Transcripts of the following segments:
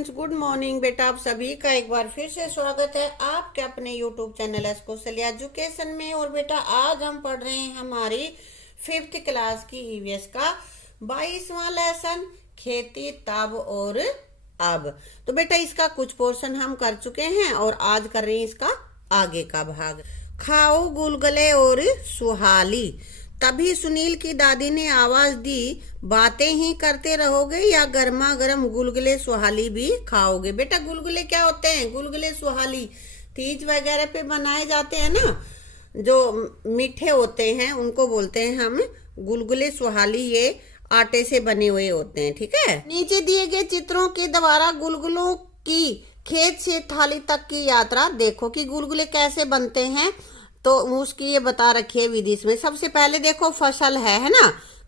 Friends, good morning बेटा। आप सभी का एक बार फिर से स्वागत है आपके अपने यूट्यूब चैनल कौशल्या एजुकेशन में। और बेटा आज हम पढ़ रहे हैं हमारी 5th क्लास की ईवीएस का 22वां लेसन, खेती तब और अब। तो बेटा इसका कुछ पोर्शन हम कर चुके हैं और आज कर रहे हैं इसका आगे का भाग। खाओ गुलगुले और सुहाली। तभी सुनील की दादी ने आवाज दी, बातें ही करते रहोगे या गर्मा गर्म गुलगुले सुहाली भी खाओगे। बेटा गुलगुले क्या होते हैं? गुलगुले सुहाली तीज वगैरह पे बनाए जाते हैं ना, जो मीठे होते हैं उनको बोलते हैं हम गुलगुले सुहाली। ये आटे से बने हुए होते हैं, ठीक है। नीचे दिए गए चित्रों के द्वारा गुलगुलों की खेत से थाली तक की यात्रा देखो कि गुलगुले कैसे बनते हैं। तो उसकी ये बता रखी है विधि इसमें। सबसे पहले देखो फसल है ना,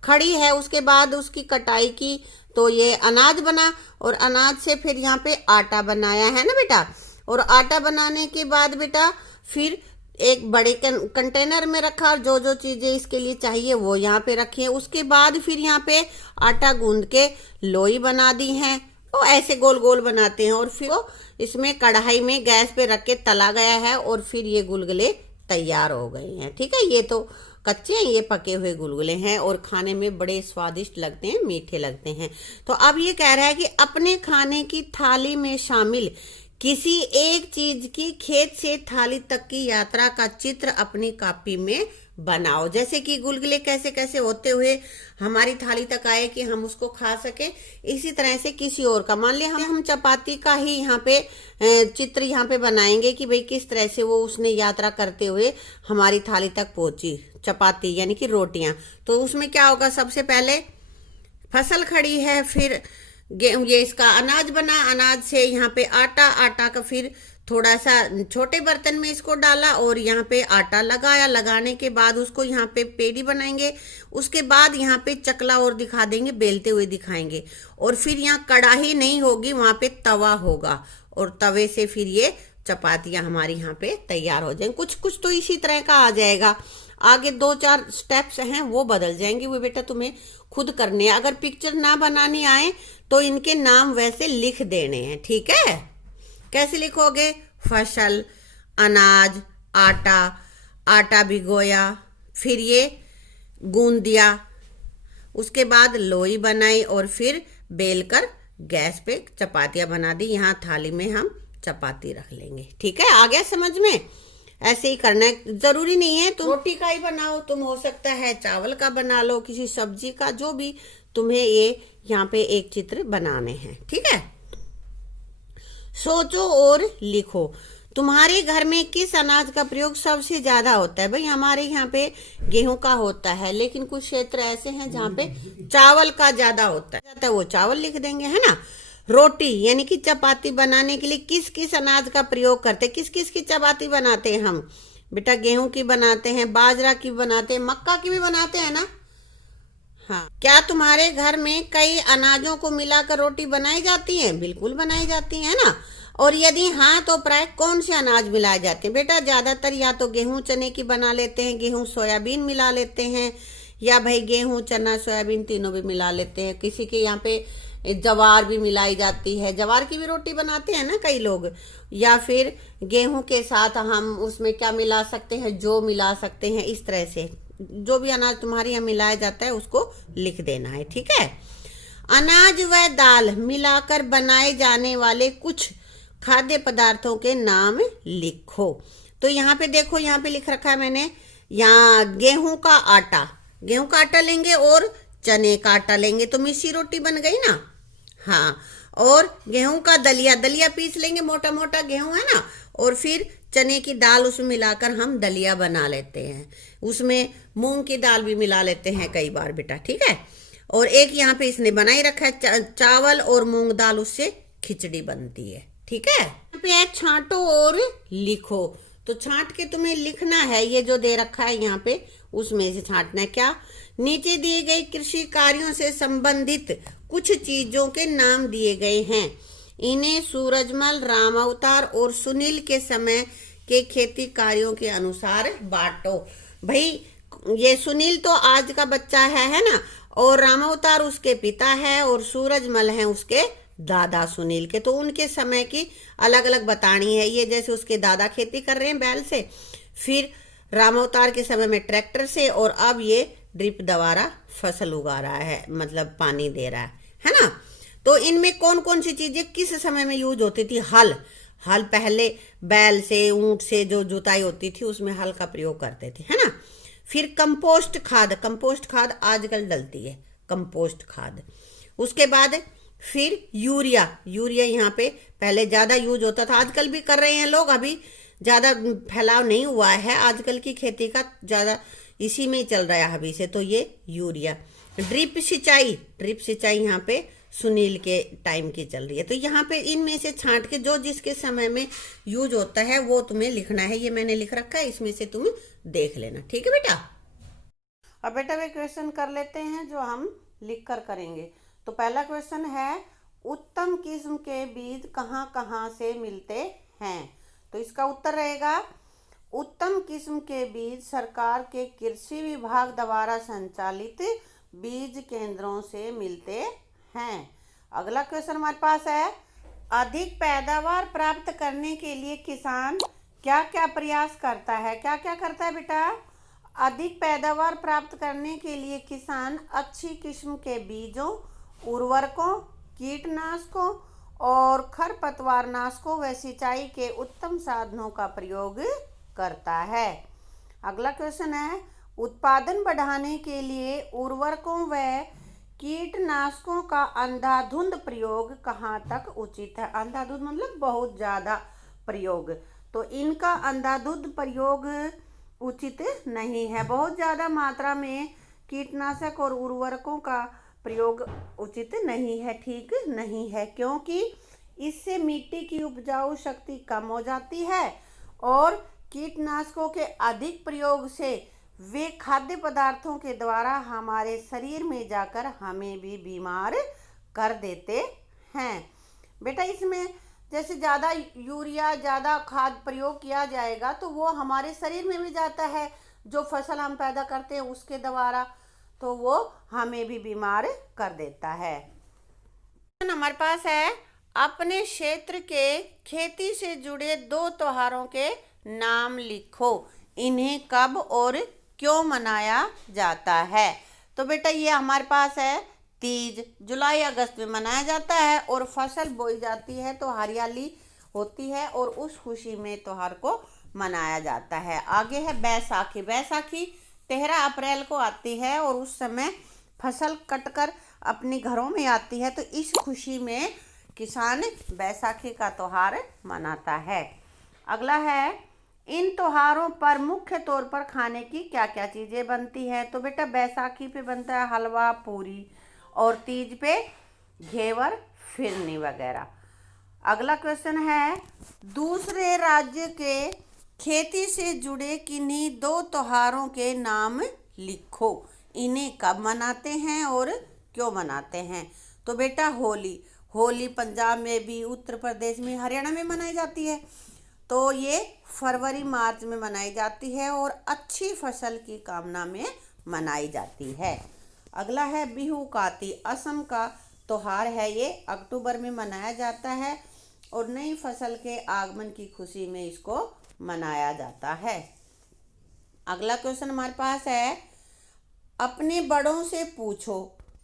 खड़ी है, उसके बाद उसकी कटाई की तो ये अनाज बना और अनाज से फिर यहाँ पे आटा बनाया है ना बेटा। और आटा बनाने के बाद बेटा फिर एक बड़े कंटेनर में रखा, जो जो चीजें इसके लिए चाहिए वो यहाँ पे रखी है। उसके बाद फिर यहाँ पे आटा गूंद के लोई बना दी है, वो ऐसे गोल गोल बनाते हैं और फिर वो इसमें कढ़ाई में गैस पे रख के तला गया है और फिर ये गुलगुले तैयार हो गए हैं, ठीक है। ये तो कच्चे हैं, ये पके हुए गुलगुले हैं और खाने में बड़े स्वादिष्ट लगते हैं, मीठे लगते हैं। तो अब ये कह रहा है कि अपने खाने की थाली में शामिल किसी एक चीज की खेत से थाली तक की यात्रा का चित्र अपनी कॉपी में बनाओ। जैसे कि गुलगुले कैसे कैसे होते हुए हमारी थाली तक आए कि हम उसको खा सके, इसी तरह से किसी और का, मान लिया हम चपाती का ही यहाँ पे चित्र यहाँ पे बनाएंगे कि भाई किस तरह से वो उसने यात्रा करते हुए हमारी थाली तक पहुंची, चपाती यानी कि रोटियां। तो उसमें क्या होगा, सबसे पहले फसल खड़ी है, फिर गेहूं, ये इसका अनाज बना, अनाज से यहाँ पे आटा, आटा का फिर थोड़ा सा छोटे बर्तन में इसको डाला और यहाँ पे आटा लगाया, लगाने के बाद उसको यहाँ पे पेड़ी बनाएंगे। उसके बाद यहाँ पे चकला और दिखा देंगे, बेलते हुए दिखाएंगे। और फिर यहाँ कढ़ाई नहीं होगी, वहां पे तवा होगा और तवे से फिर ये चपातियां हमारी यहाँ पे तैयार हो जाएंगी। कुछ कुछ तो इसी तरह का आ जाएगा। आगे 2-4 स्टेप्स हैं वो बदल जाएंगे, वो बेटा तुम्हें खुद करने हैं। अगर पिक्चर ना बनानी आए तो इनके नाम वैसे लिख देने हैं, ठीक है। कैसे लिखोगे? फसल, अनाज, आटा, आटा भिगोया, फिर ये गूंद दिया, उसके बाद लोई बनाई और फिर बेलकर गैस पे चपातियां बना दी। यहाँ थाली में हम चपाती रख लेंगे, ठीक है। आ गया समझ में? ऐसे ही करना है, जरूरी नहीं है तुम रोटी का ही बनाओ, तुम हो सकता है चावल का बना लो, किसी सब्जी का, जो भी तुम्हें ये यहाँ पे एक चित्र बनाने हैं, ठीक है। सोचो और लिखो, तुम्हारे घर में किस अनाज का प्रयोग सबसे ज्यादा होता है? भाई हमारे यहाँ पे गेहूं का होता है, लेकिन कुछ क्षेत्र ऐसे हैं जहाँ पे चावल का ज्यादा होता है, वो चावल लिख देंगे, है ना। रोटी यानी कि चपाती बनाने के लिए किस किस अनाज का प्रयोग करते हैं? किस किस की चपाती बनाते हैं हम? बेटा गेहूं की बनाते हैं, बाजरा की बनाते हैं, मक्का की भी बनाते हैं ना। हाँ, क्या तुम्हारे घर में कई अनाजों को मिलाकर रोटी बनाई जाती है? बिल्कुल बनाई जाती है ना। और यदि हाँ तो प्राय कौन से अनाज मिलाए जाते हैं? बेटा ज्यादातर या तो गेहूं चने की बना लेते हैं, गेहूं सोयाबीन मिला लेते हैं, या भाई गेहूं चना सोयाबीन तीनों भी मिला लेते हैं। किसी के यहाँ पे जवार भी मिलाई जाती है, जवार की भी रोटी बनाते हैं ना कई लोग। या फिर गेहूं के साथ हम उसमें क्या मिला सकते हैं, जौ मिला सकते हैं। इस तरह से जो भी अनाज तुम्हारे यहाँ मिलाया जाता है उसको लिख देना है, ठीक है। अनाज व दाल मिलाकर बनाए जाने वाले कुछ खाद्य पदार्थों के नाम लिखो। तो यहाँ पे देखो, यहाँ पे लिख रखा है मैंने, यहाँ गेहूं का आटा लेंगे और चने का आटा लेंगे तो मिस्सी रोटी बन गई ना। हाँ, और गेहूं का दलिया पीस लेंगे, मोटा मोटा गेहूं है ना, और फिर चने की दाल उसमें मिलाकर हम दलिया बना लेते हैं। उसमें मूंग की दाल भी मिला लेते हैं कई बार बेटा, ठीक है। और एक यहाँ पे इसने बना ही रखा है चावल और मूंग दाल, उससे खिचड़ी बनती है, ठीक है। यहाँ पे छांटो और लिखो, तो छांट के तुम्हें लिखना है, ये जो दे रखा है यहाँ पे उसमें से छांटना है। क्या? नीचे दिए गए कृषि कार्यों से संबंधित कुछ चीजों के नाम दिए गए हैं, इन्हें सूरजमल, रामावतार और सुनील के समय के खेती कार्यों के अनुसार बांटो। भाई ये सुनील तो आज का बच्चा है ना, और रामावतार उसके पिता है और सूरजमल है उसके दादा सुनील के, तो उनके समय की अलग अलग बतानी है। ये जैसे उसके दादा खेती कर रहे हैं बैल से, फिर राम अवतार के समय में ट्रैक्टर से, और अब ये ड्रिप द्वारा फसल उगा रहा है, मतलब पानी दे रहा है ना। तो इनमें कौन कौन सी चीजें किस समय में यूज होती थी? हल, हल पहले बैल से, ऊंट से जो जुताई होती थी उसमें हल का प्रयोग करते थे, है ना। फिर कंपोस्ट खाद, कंपोस्ट खाद आजकल डलती है, कंपोस्ट खाद। उसके बाद फिर यूरिया, यूरिया यहाँ पे पहले ज्यादा यूज होता था, आजकल भी कर रहे हैं लोग, अभी ज्यादा फैलाव नहीं हुआ है आजकल की खेती का, ज्यादा इसी में ही चल रहा है अभी से। तो ये यूरिया। ड्रिप सिंचाई, ड्रिप सिंचाई यहाँ पे सुनील के टाइम की चल रही है। तो यहाँ पे इनमें से छांट के जो जिसके समय में यूज होता है वो तुम्हें लिखना है। ये मैंने लिख रखा है, इसमें से तुम देख लेना, ठीक है बेटा। अब बेटा वे क्वेश्चन कर लेते हैं जो हम लिख कर करेंगे। तो पहला क्वेश्चन है, उत्तम किस्म के बीज कहाँ कहाँ से मिलते हैं? तो इसका उत्तर रहेगा, उत्तम किस्म के बीज सरकार के कृषि विभाग द्वारा संचालित बीज केंद्रों से मिलते हैं। अगला क्वेश्चन हमारे पास है, अधिक पैदावार प्राप्त करने के लिए किसान क्या क्या प्रयास करता है? क्या क्या करता है बेटा? अधिक पैदावार प्राप्त करने के लिए किसान अच्छी किस्म के बीजों, उर्वरकों, कीटनाशकों और खरपतवारनाशकों व सिंचाई के उत्तम साधनों का प्रयोग करता है। अगला क्वेश्चन है, उत्पादन बढ़ाने के लिए उर्वरकों व कीटनाशकों का अंधाधुंध प्रयोग कहाँ तक उचित है? अंधाधुंध मतलब बहुत ज़्यादा प्रयोग, तो इनका अंधाधुंध प्रयोग उचित नहीं है। बहुत ज़्यादा मात्रा में कीटनाशक और उर्वरकों का प्रयोग उचित नहीं है, ठीक नहीं है, क्योंकि इससे मिट्टी की उपजाऊ शक्ति कम हो जाती है और कीटनाशकों के अधिक प्रयोग से वे खाद्य पदार्थों के द्वारा हमारे शरीर में जाकर हमें भी बीमार कर देते हैं। बेटा इसमें जैसे ज़्यादा यूरिया, ज़्यादा खाद प्रयोग किया जाएगा तो वो हमारे शरीर में भी जाता है, जो फसल हम पैदा करते हैं उसके द्वारा, तो वो हमें भी बीमार कर देता है। हमारे पास है, अपने क्षेत्र के खेती से जुड़े 2 त्योहारों के नाम लिखो, इन्हें कब और क्यों मनाया जाता है? तो बेटा ये हमारे पास है, तीज जुलाई अगस्त में मनाया जाता है और फसल बोई जाती है तो हरियाली होती है और उस खुशी में त्योहार को मनाया जाता है। आगे है बैसाखी, बैसाखी 13 अप्रैल को आती है और उस समय फसल कटकर अपने घरों में आती है, तो इस खुशी में किसान बैसाखी का त्योहार मनाता है। अगला है, इन त्योहारों पर मुख्य तौर पर खाने की क्या क्या चीज़ें बनती हैं? तो बेटा बैसाखी पे बनता है हलवा पूरी और तीज पे घेवर फिरनी वगैरह। अगला क्वेश्चन है, दूसरे राज्य के खेती से जुड़े किन्हीं 2 त्योहारों के नाम लिखो, इन्हें कब मनाते हैं और क्यों मनाते हैं? तो बेटा होली, होली पंजाब में भी, उत्तर प्रदेश में, हरियाणा में मनाई जाती है, तो ये फरवरी मार्च में मनाई जाती है और अच्छी फसल की कामना में मनाई जाती है। अगला है बिहू काती, असम का त्योहार है, ये अक्टूबर में मनाया जाता है और नई फसल के आगमन की खुशी में इसको मनाया जाता है। अगला क्वेश्चन हमारे पास है, अपने बड़ों से पूछो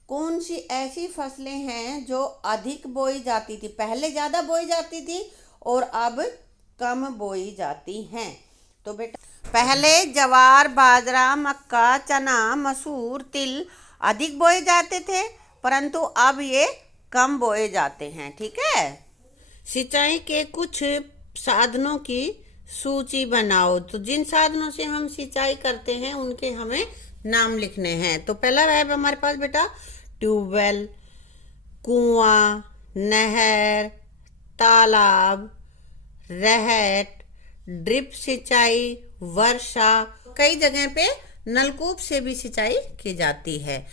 कौन सी ऐसी फसलें हैं जो अधिक बोई जाती थी, पहले ज़्यादा बोई जाती थी और अब कम बोई जाती हैं? तो बेटा पहले जवार, बाजरा, मक्का, चना, मसूर, तिल अधिक बोए जाते थे, परंतु अब ये कम बोए जाते हैं, ठीक है। सिंचाई के कुछ साधनों की सूची बनाओ, तो जिन साधनों से हम सिंचाई करते हैं उनके हमें नाम लिखने हैं। तो पहला है हमारे पास बेटा ट्यूबवेल, कुआं, नहर, तालाब, रहट, ड्रिप सिंचाई, वर्षा, कई जगह पे नलकूप से भी सिंचाई की जाती है।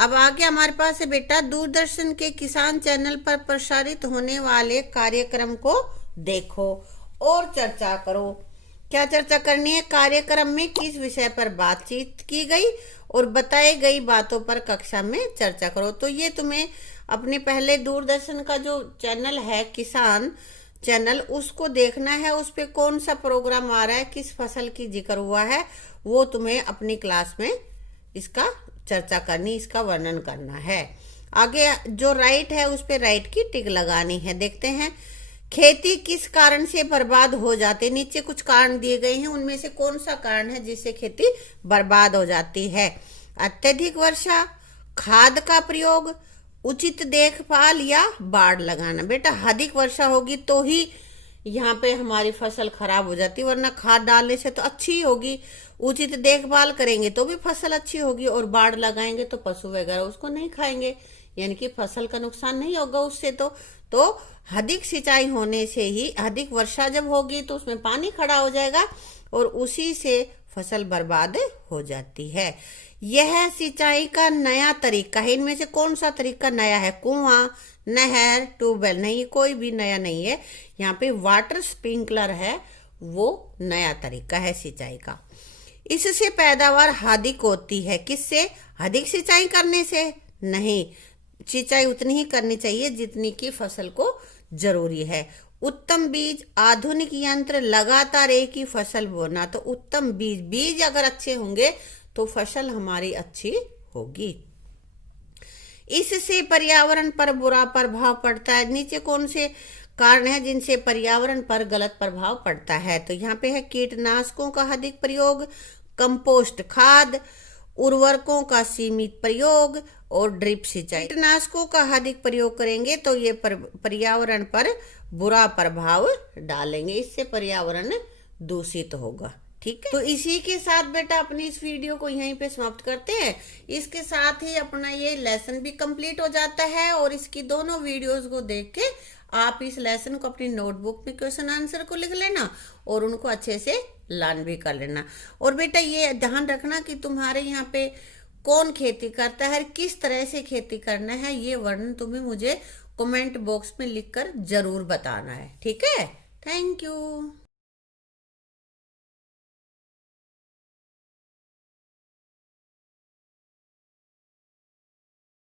अब आगे हमारे पास है बेटा, दूरदर्शन के किसान चैनल पर प्रसारित होने वाले कार्यक्रम को देखो और चर्चा करो। क्या चर्चा करनी है? कार्यक्रम में किस विषय पर बातचीत की गई और बताई गई बातों पर कक्षा में चर्चा करो। तो ये तुम्हें अपने पहले दूरदर्शन का जो चैनल है किसान चैनल, उसको देखना है। उस पे कौन सा प्रोग्राम आ रहा है, किस फसल की जिक्र हुआ है, वो तुम्हें अपनी क्लास में इसका चर्चा करनी, इसका वर्णन करना है। आगे जो राइट है उस पे राइट की टिक लगानी है। देखते हैं, खेती किस कारण से बर्बाद हो जाती है। नीचे कुछ कारण दिए गए हैं, उनमें से कौन सा कारण है जिससे खेती बर्बाद हो जाती है? अत्यधिक वर्षा, खाद का प्रयोग, उचित देखभाल या बाढ़ लगाना। बेटा अधिक वर्षा होगी तो ही यहाँ पे हमारी फसल खराब हो जाती है, वरना खाद डालने से तो अच्छी ही होगी। उचित देखभाल करेंगे तो भी फसल अच्छी होगी, और बाढ़ लगाएंगे तो पशु वगैरह उसको नहीं खाएंगे, यानी कि फसल का नुकसान नहीं होगा उससे। तो अधिक सिंचाई होने से ही, अधिक वर्षा जब होगी तो उसमें पानी खड़ा हो जाएगा और उसी से फसल बर्बाद हो जाती है। यह सिंचाई का नया तरीका है। इनमें से कौन सा तरीका नया है? कुआं, नहर, ट्यूबवेल? नहीं, कोई भी नया नहीं है। यहाँ पे वाटर स्प्रिंकलर है, वो नया तरीका है सिंचाई का। इससे पैदावार अधिक होती है। किससे? अधिक सिंचाई करने से नहीं, सिंचाई उतनी ही करनी चाहिए जितनी की फसल को जरूरी है। उत्तम बीज, आधुनिक यंत्र, लगातार एक ही फसल बोना। तो उत्तम बीज अगर अच्छे होंगे तो फसल हमारी अच्छी होगी। इससे पर्यावरण पर बुरा प्रभाव पड़ता है। नीचे कौन से कारण है जिनसे पर्यावरण पर गलत प्रभाव पड़ता है? तो यहाँ पे है कीटनाशकों का अधिक प्रयोग, कंपोस्ट खाद, उर्वरकों का सीमित प्रयोग और ड्रिप सिंचाई। कीटनाशकों का अधिक प्रयोग करेंगे तो ये पर्यावरण पर बुरा प्रभाव डालेंगे, इससे पर्यावरण दूषित होगा। ठीक है, तो इसी के साथ बेटा अपनी इस वीडियो को यहीं पे समाप्त करते हैं। इसके साथ ही अपना ये लेसन भी कंप्लीट हो जाता है, और इसकी दोनों वीडियोस को देख के आप इस लेसन को अपनी नोटबुक में क्वेश्चन आंसर को लिख लेना और उनको अच्छे से लर्न भी कर लेना। और बेटा ये ध्यान रखना कि तुम्हारे यहाँ पे कौन खेती करता है, किस तरह से खेती करना है, ये वर्णन तुम्हें मुझे कमेंट बॉक्स में लिखकर जरूर बताना है। ठीक है, थैंक यू।